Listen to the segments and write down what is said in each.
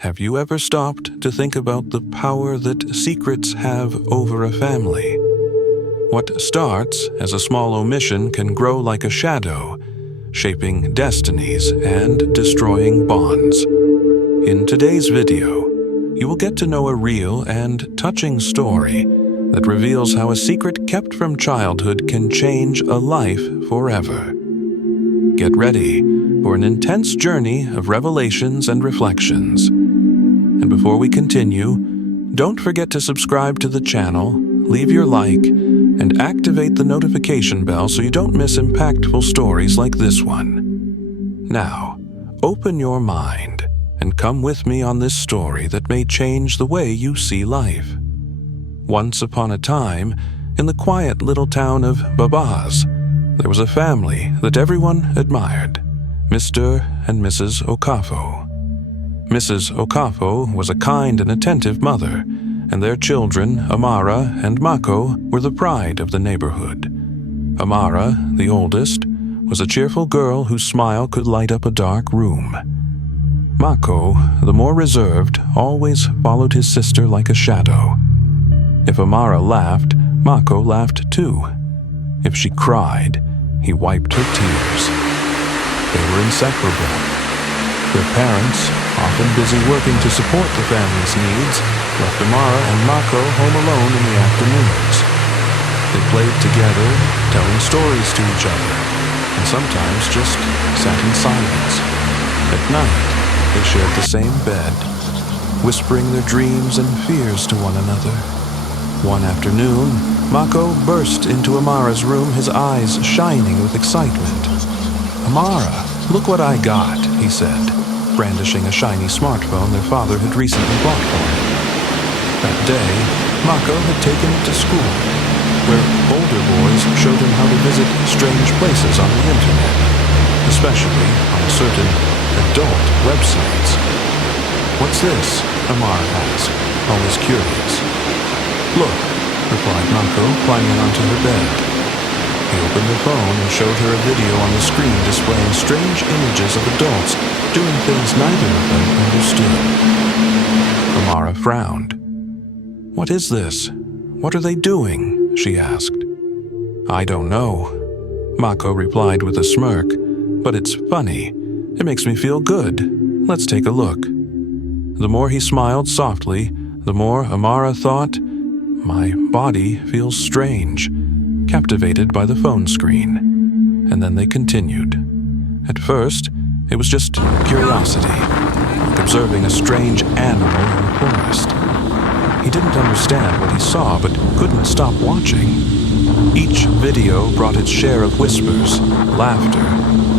Have you ever stopped to think about the power that secrets have over a family? What starts as a small omission can grow like a shadow, shaping destinies and destroying bonds. In today's video, you will get to know a real and touching story that reveals how a secret kept from childhood can change a life forever. Get ready for an intense journey of revelations and reflections. And before we continue, don't forget to subscribe to the channel, leave your like, and activate the notification bell so you don't miss impactful stories like this one. Now, open your mind and come with me on this story that may change the way you see life. Once upon a time, in the quiet little town of Babaz, there was a family that everyone admired, Mr. and Mrs. Okafo. Mrs. Okafo was a kind and attentive mother, and their children, Amara and Mako, were the pride of the neighborhood. Amara, the oldest, was a cheerful girl whose smile could light up a dark room. Mako, the more reserved, always followed his sister like a shadow. If Amara laughed, Mako laughed too. If she cried, he wiped her tears. They were inseparable. Their parents, often busy working to support the family's needs, left Amara and Mako home alone in the afternoons. They played together, telling stories to each other, and sometimes just sat in silence. At night, they shared the same bed, whispering their dreams and fears to one another. One afternoon, Mako burst into Amara's room, his eyes shining with excitement. "Amara, look what I got," he said, brandishing a shiny smartphone their father had recently bought for him. That day, Mako had taken it to school, where older boys showed him how to visit strange places on the internet, especially on certain adult websites. "What's this?" Amara asked, always curious. "Look," replied Mako, climbing onto her bed. He opened the phone and showed her a video on the screen displaying strange images of adults doing things neither of them understood. Amara frowned. "What is this? What are they doing?" she asked. "I don't know," Mako replied with a smirk, "but it's funny. It makes me feel good. Let's take a look." The more he smiled softly, the more Amara thought, "My body feels strange," captivated by the phone screen. And then they continued. At first, it was just curiosity, like observing a strange animal in the forest. He didn't understand what he saw, but couldn't stop watching. Each video brought its share of whispers, laughter,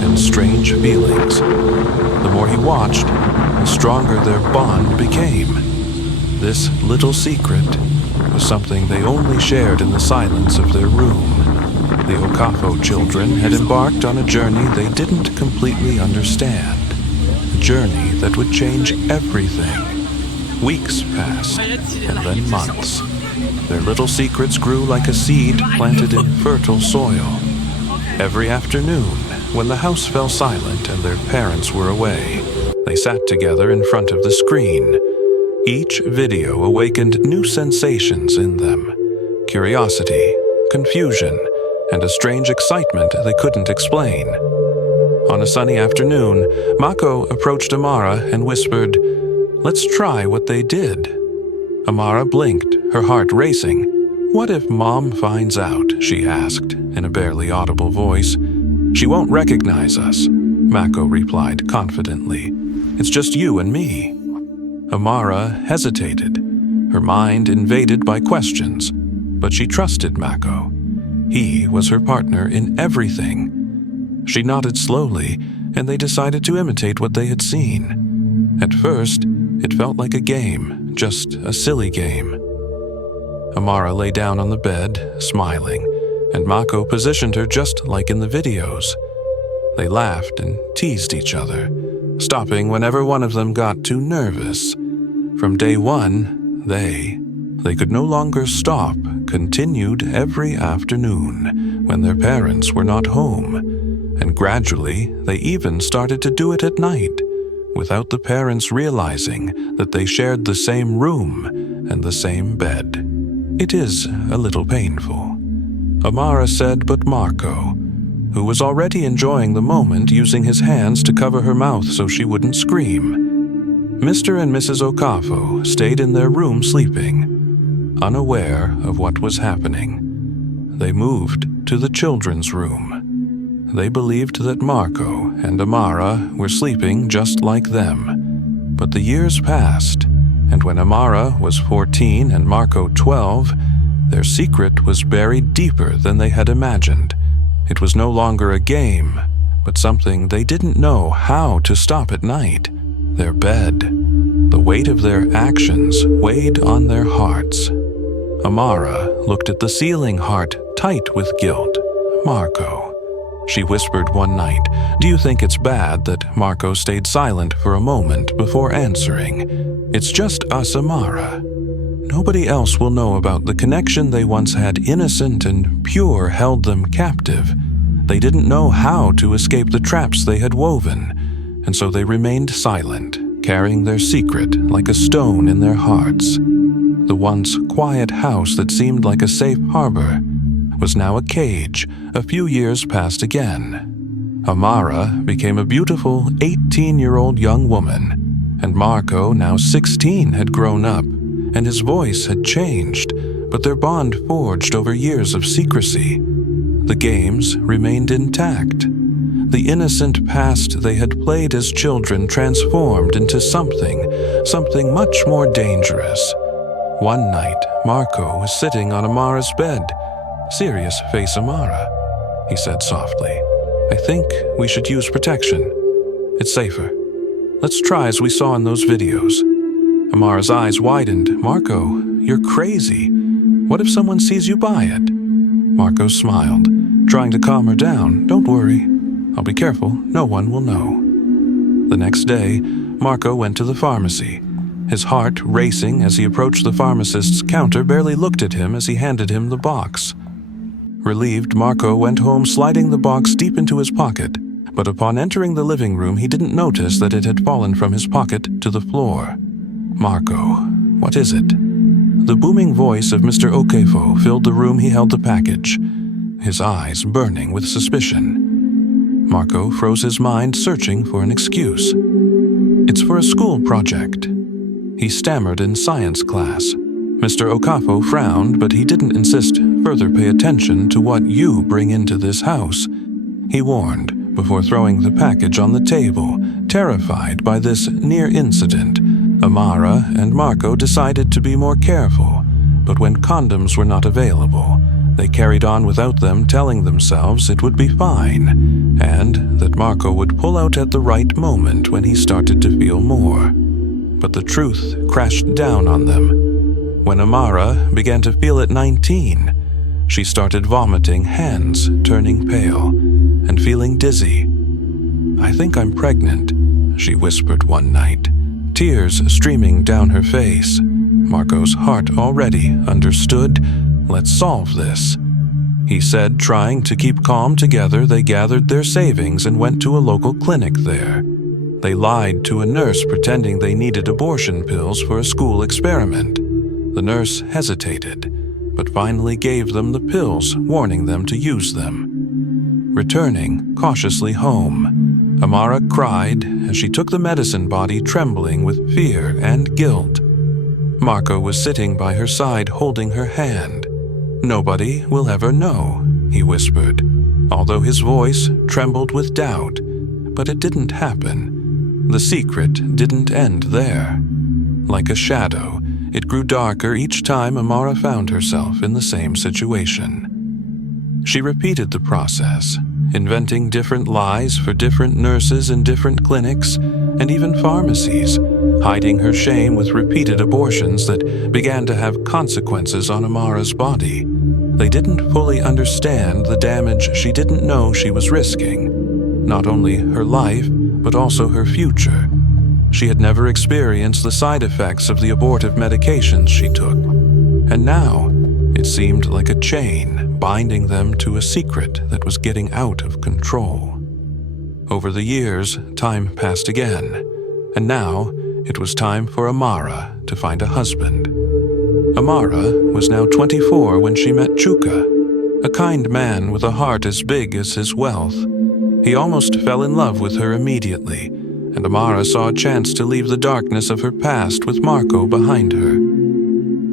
and strange feelings. The more he watched, the stronger their bond became. This little secret was something they only shared in the silence of their room. The Okafo children had embarked on a journey they didn't completely understand, a journey that would change everything. Weeks passed, and then months. Their little secrets grew like a seed planted in fertile soil. Every afternoon, when the house fell silent and their parents were away, they sat together in front of the screen. Each video awakened new sensations in them: curiosity, confusion, and a strange excitement they couldn't explain. On a sunny afternoon, Mako approached Amara and whispered, "Let's try what they did." Amara blinked, her heart racing. "What if Mom finds out?" she asked, in a barely audible voice. "She won't recognize us," Mako replied confidently. "It's just you and me." Amara hesitated, her mind invaded by questions, but she trusted Mako. He was her partner in everything. She nodded slowly, and they decided to imitate what they had seen. At first, it felt like a game, just a silly game. Amara lay down on the bed, smiling, and Mako positioned her just like in the videos. They laughed and teased each other, stopping whenever one of them got too nervous. From day one, they could no longer stop, continued every afternoon when their parents were not home, and gradually they even started to do it at night, without the parents realizing that they shared the same room and the same bed. It is a little painful, Amara said, but Marco, who was already enjoying the moment, using his hands to cover her mouth so she wouldn't scream. Mr. and Mrs. Okafo stayed in their room sleeping, unaware of what was happening. They moved to the children's room. They believed that Marco and Amara were sleeping just like them. But the years passed, and when Amara was 14 and Marco 12, their secret was buried deeper than they had imagined. It was no longer a game, but something they didn't know how to stop at night. Their bed. The weight of their actions weighed on their hearts. Amara looked at the ceiling, heart tight with guilt. Marco. She whispered one night, "Do you think it's bad that Marco stayed silent for a moment before answering? It's just us, Amara. Nobody else will know about the connection they once had. Innocent and pure held them captive. They didn't know how to escape the traps they had woven, and so they remained silent, carrying their secret like a stone in their hearts. The once quiet house that seemed like a safe harbor was now a cage. A few years passed again. Amara became a beautiful 18-year-old young woman, and Marco, now 16, had grown up, and his voice had changed, but their bond forged over years of secrecy. The games remained intact. The innocent past they had played as children transformed into something much more dangerous. One night, Marco was sitting on Amara's bed. "Serious face, Amara," he said softly. "I think we should use protection. It's safer. Let's try as we saw in those videos." Amara's eyes widened. "Marco, you're crazy. What if someone sees you buy it?" Marco smiled, trying to calm her down. "Don't worry. I'll be careful. No one will know." The next day, Marco went to the pharmacy. His heart racing as he approached the pharmacist's counter, barely looked at him as he handed him the box. Relieved, Marco went home, sliding the box deep into his pocket. But upon entering the living room, he didn't notice that it had fallen from his pocket to the floor. "Marco, what is it?" The booming voice of Mr. Okafo filled the room. He held the package, his eyes burning with suspicion. Marco froze his mind, searching for an excuse. "It's for a school project," he stammered in science class. Mr. Okafo frowned, but he didn't insist. "Further pay attention to what you bring into this house," he warned, before throwing the package on the table. Terrified by this near incident, Amara and Marco decided to be more careful, but when condoms were not available, they carried on without them, telling themselves it would be fine, and that Marco would pull out at the right moment when he started to feel more. But the truth crashed down on them. When Amara began to feel at 19, she started vomiting, hands turning pale, and feeling dizzy. "I think I'm pregnant," she whispered one night, tears streaming down her face. Marco's heart already understood. "Let's solve this," he said, trying to keep calm. Together, they gathered their savings and went to a local clinic there. They lied to a nurse, pretending they needed abortion pills for a school experiment. The nurse hesitated, but finally gave them the pills, warning them to use them. Returning cautiously home, Amara cried as she took the medicine body, trembling with fear and guilt. Marco was sitting by her side, holding her hand. "Nobody will ever know," he whispered, although his voice trembled with doubt. But it didn't happen. The secret didn't end there. Like a shadow, it grew darker each time Amara found herself in the same situation. She repeated the process, inventing different lies for different nurses in different clinics and even pharmacies, hiding her shame with repeated abortions that began to have consequences on Amara's body. They didn't fully understand the damage she didn't know she was risking. Not only her life, but also her future. She had never experienced the side effects of the abortive medications she took. And now, it seemed like a chain binding them to a secret that was getting out of control. Over the years, time passed again. And now it was time for Amara to find a husband. Amara was now 24 when she met Chuka, a kind man with a heart as big as his wealth. He almost fell in love with her immediately, and Amara saw a chance to leave the darkness of her past with Marco behind her.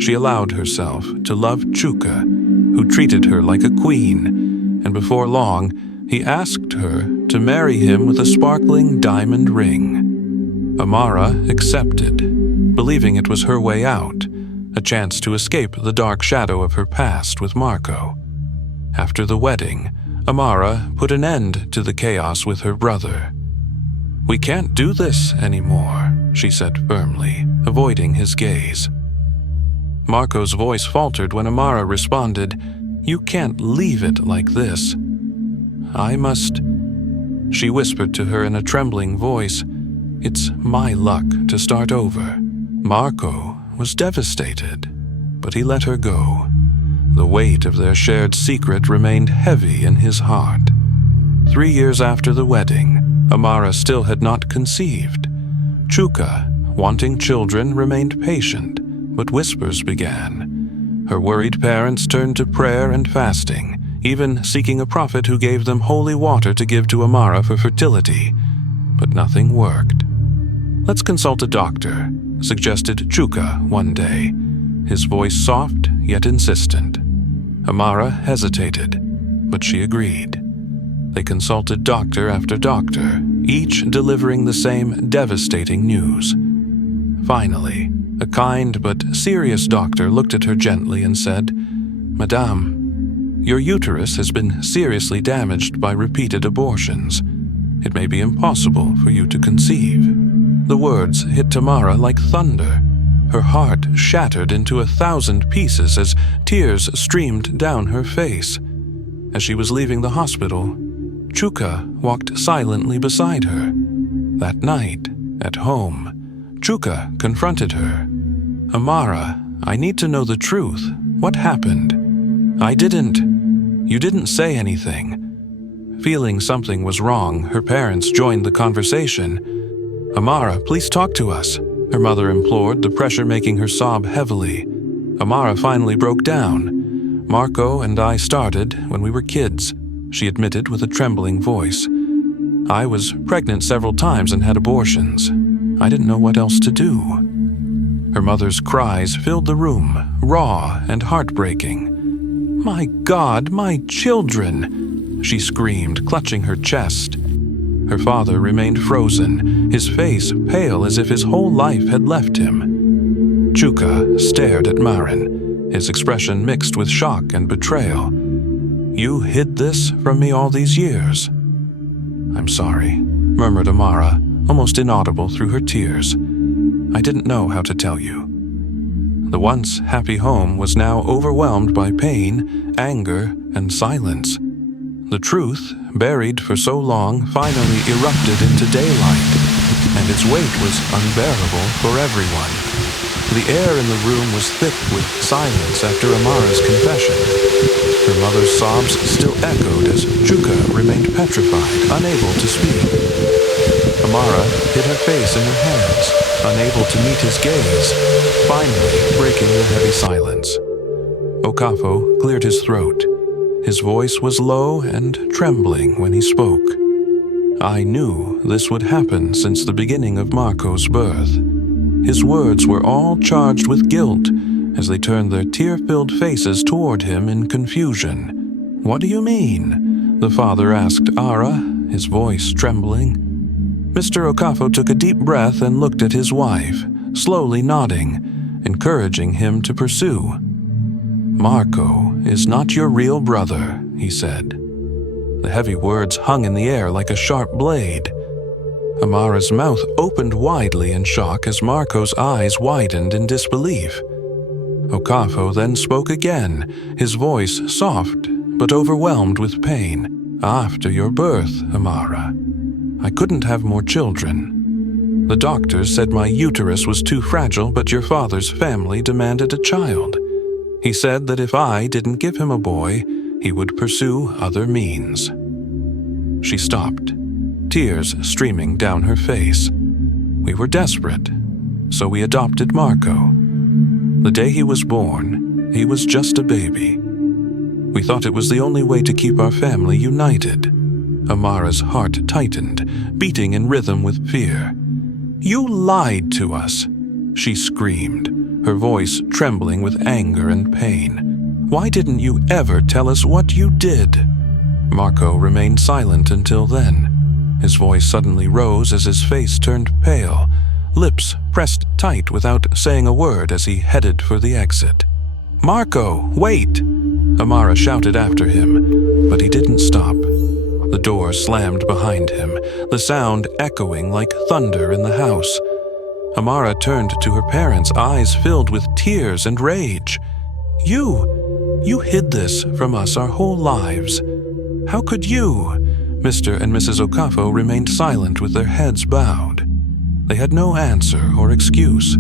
She allowed herself to love Chuka, who treated her like a queen, and before long, he asked her to marry him with a sparkling diamond ring. Amara accepted, believing it was her way out, a chance to escape the dark shadow of her past with Marco. After the wedding, Amara put an end to the chaos with her brother. "We can't do this anymore," she said firmly, avoiding his gaze. Marco's voice faltered when Amara responded, "You can't leave it like this. I must..." She whispered to her in a trembling voice, "It's my luck to start over." Marco was devastated, but he let her go. The weight of their shared secret remained heavy in his heart. 3 years after the wedding, Amara still had not conceived. Chuka, wanting children, remained patient, but whispers began. Her worried parents turned to prayer and fasting, even seeking a prophet who gave them holy water to give to Amara for fertility. But nothing worked. "Let's consult a doctor," suggested Chuka one day, his voice soft yet insistent. Amara hesitated, but she agreed. They consulted doctor after doctor, each delivering the same devastating news. Finally, a kind but serious doctor looked at her gently and said, "Madame, your uterus has been seriously damaged by repeated abortions. It may be impossible for you to conceive." The words hit Tamara like thunder. Her heart shattered into 1,000 pieces as tears streamed down her face. As she was leaving the hospital, Chuka walked silently beside her. That night, at home, Chuka confronted her. "Amara, I need to know the truth. What happened?" You didn't say anything." Feeling something was wrong, her parents joined the conversation. "Amara, please talk to us," her mother implored, the pressure making her sob heavily. Amara finally broke down. "Marco and I started when we were kids," she admitted with a trembling voice. "I was pregnant several times and had abortions. I didn't know what else to do." Her mother's cries filled the room, raw and heartbreaking. "My God, my children!" she screamed, clutching her chest. Her father remained frozen, his face pale as if his whole life had left him. Chuka stared at Marin, his expression mixed with shock and betrayal. "You hid this from me all these years." "I'm sorry," murmured Amara, almost inaudible through her tears. "I didn't know how to tell you." The once happy home was now overwhelmed by pain, anger, and silence. The truth, buried for so long, finally erupted into daylight, and its weight was unbearable for everyone. The air in the room was thick with silence after Amara's confession. Her mother's sobs still echoed as Chuka remained petrified, unable to speak. Amara hid her face in her hands, unable to meet his gaze, finally breaking the heavy silence. Okafo cleared his throat. His voice was low and trembling when he spoke. "I knew this would happen since the beginning of Marco's birth." His words were all charged with guilt as they turned their tear-filled faces toward him in confusion. "What do you mean?" the father asked Ara, his voice trembling. Mr. Okafo took a deep breath and looked at his wife, slowly nodding, encouraging him to pursue. "Marco is not your real brother," he said. The heavy words hung in the air like a sharp blade. Amara's mouth opened widely in shock as Marco's eyes widened in disbelief. Okafo then spoke again, his voice soft but overwhelmed with pain. "After your birth, Amara, I couldn't have more children. The doctors said my uterus was too fragile, but your father's family demanded a child. He said that if I didn't give him a boy, he would pursue other means." She stopped, tears streaming down her face. We were desperate, so we adopted Marco. The day he was born, he was just a baby. We thought it was the only way to keep our family united. Amara's heart tightened, beating in rhythm with fear. "You lied to us," she screamed, her voice trembling with anger and pain. "Why didn't you ever tell us what you did?" Marco remained silent until then. His voice suddenly rose as his face turned pale, lips pressed tight without saying a word as he headed for the exit. "Marco, wait!" Amara shouted after him, but he didn't stop. The door slammed behind him, the sound echoing like thunder in the house. Amara turned to her parents, eyes filled with tears and rage. You hid this from us our whole lives. How could you?" Mr. and Mrs. Okafo remained silent with their heads bowed. They had no answer or excuse.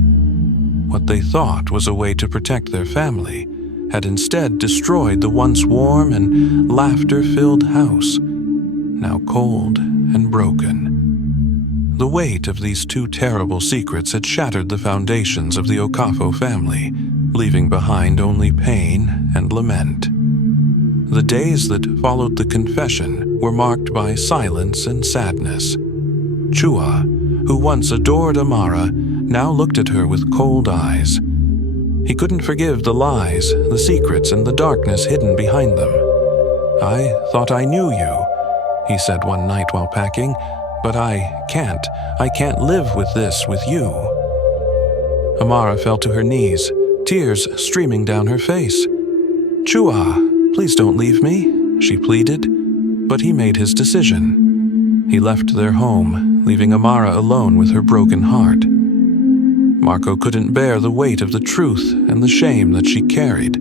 What they thought was a way to protect their family had instead destroyed the once warm and laughter-filled house, now cold and broken. The weight of these two terrible secrets had shattered the foundations of the Okafo family, leaving behind only pain and lament. The days that followed the confession were marked by silence and sadness. Chua, who once adored Amara, now looked at her with cold eyes. He couldn't forgive the lies, the secrets, and the darkness hidden behind them. "I thought I knew you," he said one night while packing, "but I can't live with this with you." Amara fell to her knees, tears streaming down her face. "Chua, please don't leave me," she pleaded, but he made his decision. He left their home, leaving Amara alone with her broken heart. Marco couldn't bear the weight of the truth and the shame that she carried.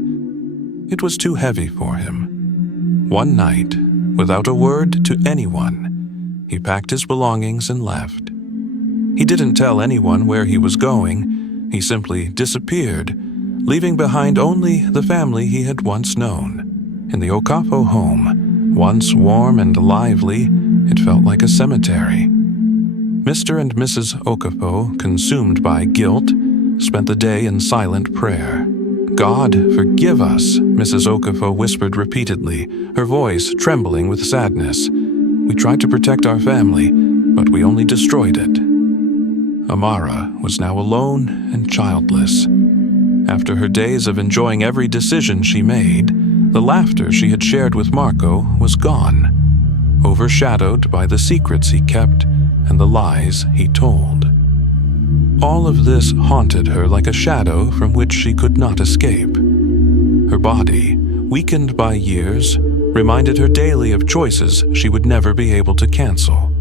It was too heavy for him. One night, without a word to anyone, he packed his belongings and left. He didn't tell anyone where he was going. He simply disappeared, leaving behind only the family he had once known. In the Okafo home, once warm and lively, it felt like a cemetery. Mr. and Mrs. Okafo, consumed by guilt, spent the day in silent prayer. "God, forgive us," Mrs. Okafo whispered repeatedly, her voice trembling with sadness. "We tried to protect our family, but we only destroyed it." Amara was now alone and childless. After her days of enjoying every decision she made, the laughter she had shared with Marco was gone, overshadowed by the secrets he kept and the lies he told. All of this haunted her like a shadow from which she could not escape. Her body, weakened by years, reminded her daily of choices she would never be able to cancel.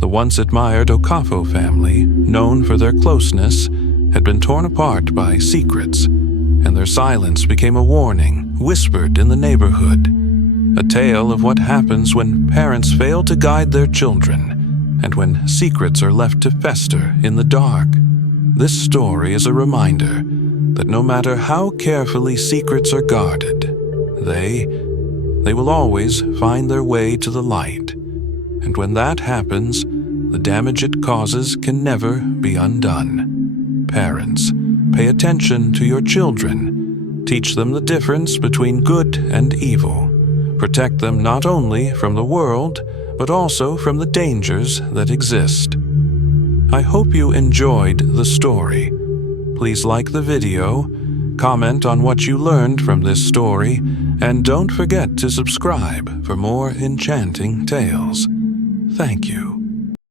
The once admired Okafo family, known for their closeness, had been torn apart by secrets, and their silence became a warning whispered in the neighborhood, a tale of what happens when parents fail to guide their children and when secrets are left to fester in the dark. This story is a reminder that no matter how carefully secrets are guarded, they will always find their way to the light. And when that happens, the damage it causes can never be undone. Parents, pay attention to your children. Teach them the difference between good and evil. Protect them not only from the world, but also from the dangers that exist. I hope you enjoyed the story. Please like the video, comment on what you learned from this story, and don't forget to subscribe for more enchanting tales. Thank you.